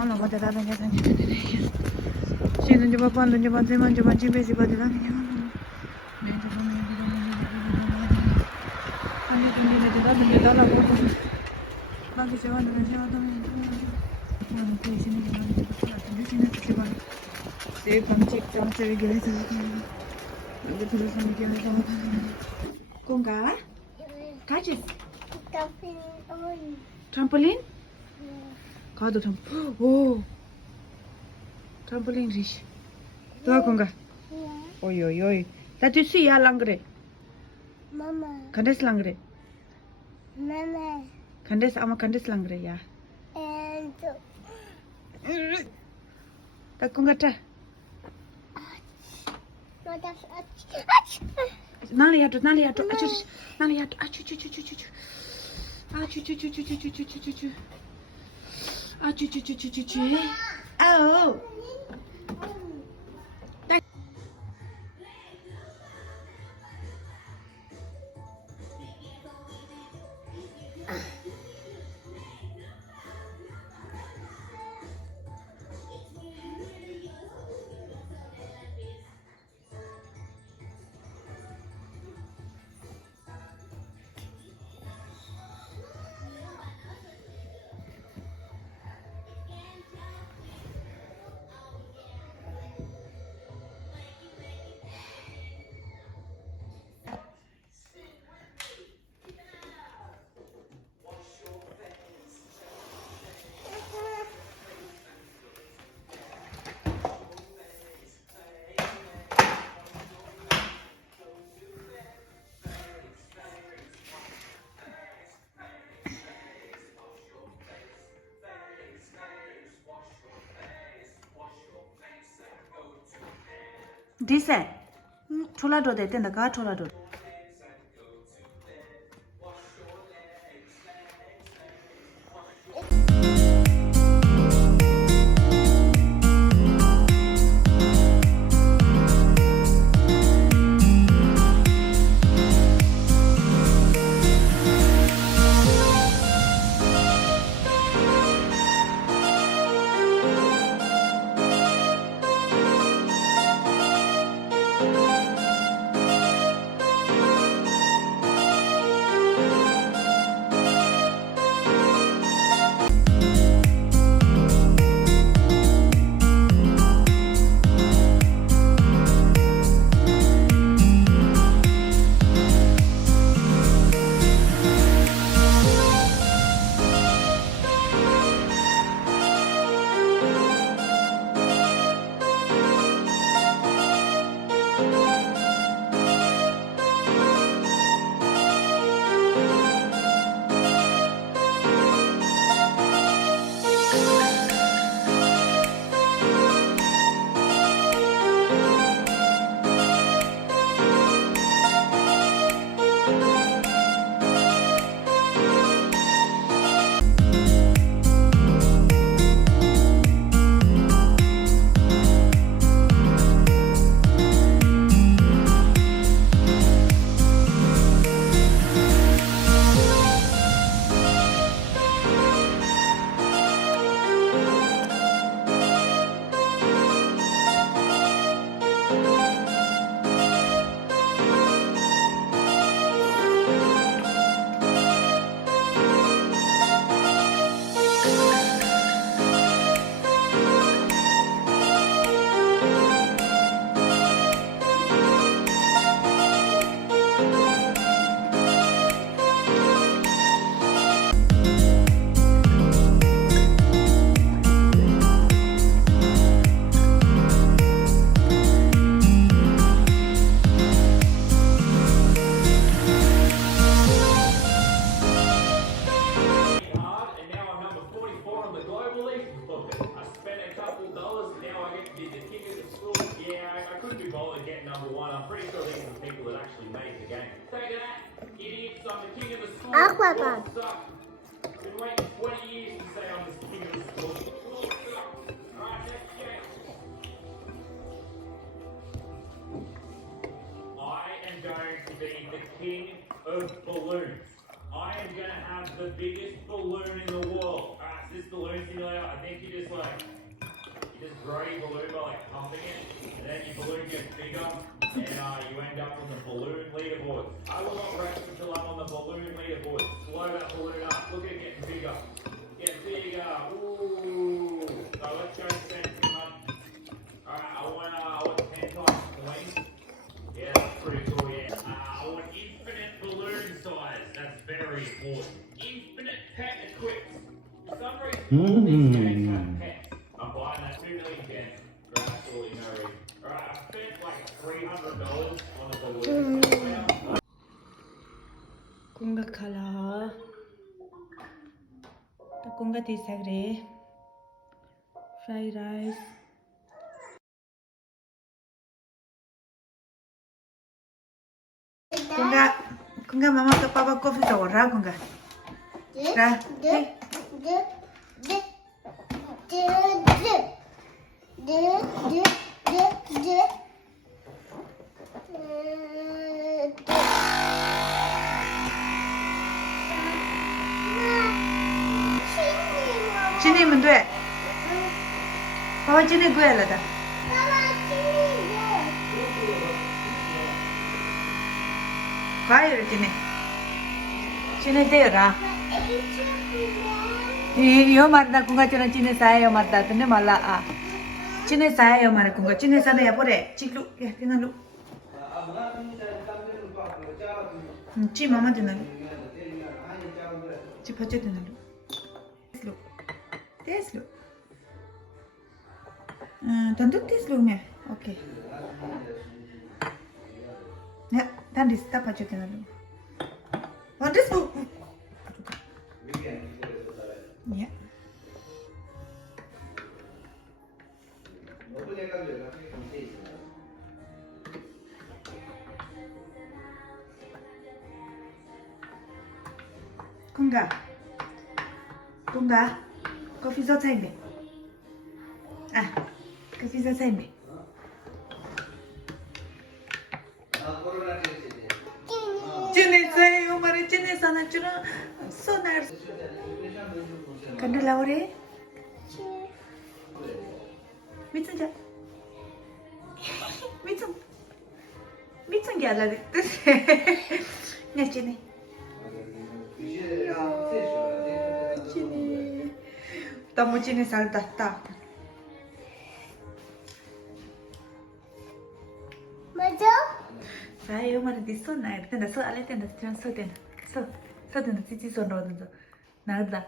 Ona ba da da san ji de ne. Shi dun ba pan dun ba de man ji ba ji be ji ba de la ni. Ne de ba me de la ni de ba. Ani dun ne de da la ko. Ba ki se wa de se wa da me. Ana ko shi ne ba de ba. Ne shi ne se ba. Se pan chik chang se ge le se. Ne de sa mi ge le sa. Con cá? Cá trampoline? Có được trampoline. Oh. Trampoline gì? Tôi con cá. Ôi ôi ôi. Ta tu si ya lang kre. Mama. Kandes lang kre. Mama. Kandes ama kandes lang kre ya. And Ta con cá ta. Nali hatu. Nali hatu. Achu. Achu. Oh. Disa. Chola do de tenda ka chola do. Aquaman. Been waiting 20 years to say I'm the king of the school. Alright, let's go. I am going to be the king of balloons. I am going to have the biggest balloon in the world. Alright, so this balloon simulator, I think you just grow your balloon by like pumping it, and then your balloon gets bigger, and you end up on the balloon leaderboard. I will not rest until I'm on the balloon leaderboard. Blow that balloon up. Look at it getting bigger. Get bigger. Ooh. So let's go spend some money. Alright, I want 10 times points. Yeah, that's pretty cool, yeah. I want infinite balloon size. That's very important. Infinite pet equips. For some reason, all these games have pets. I'm buying that 2 million yen for absolutely no reason. Alright, I spent like $300 on a balloon. Kunga kala. The kunga tisagre. Fried rice. Kunga mama ke papa coffee to ra kunga. Ra. Chini men due. Papa chini gue la da. Fire chini. Chini de ra. Yo marda kunga chini saya yo marda tene mala a. Chini saya yo mara kunga chini sana ya pore. Chiklu ya tina lu. Chi mama tina lu. Chi pache tina lu. Tes lu. Tentu tes lu me. Okay. Ya, tadi stop pache tina lu. What is lu? Ya. Kunga, coffee zo chai me. Ah, coffee zo chai me. Chine chai, umare chine sana chuna sonar. Kandu laure? Mitsun ja. Mitsun gela dikti. Ne chine? Tamu chine salta ta. Majo? Saya umare di sonar. Tenda so ale tenda chuna so tenda. So tenda chichi so no tenda. Nada.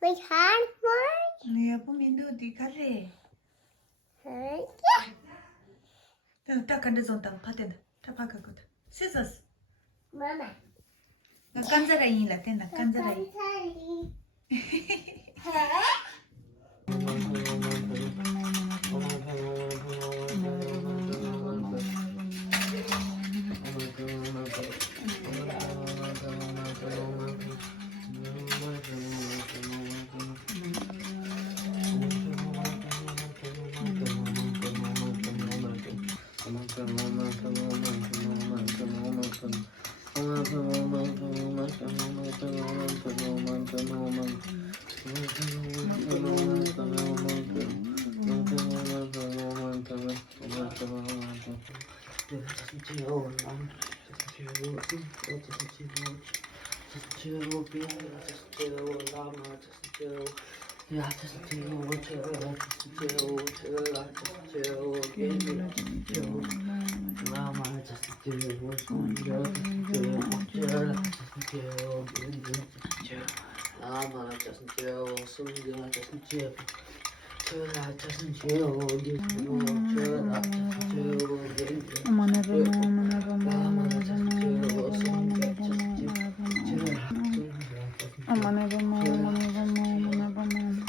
My hand, boy. Ni apa mindu di kare? Tak kanda zontang paten. Tak pakai kau. Scissors. Mama. Kanzara ini lah tenda kanzara. Aman ebama, aman ebama, aman ebama.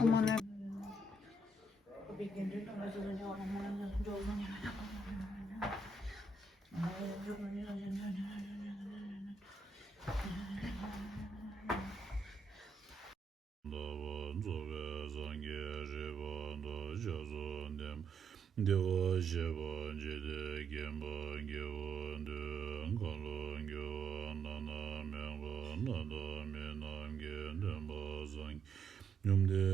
Aman ebama. Nyumde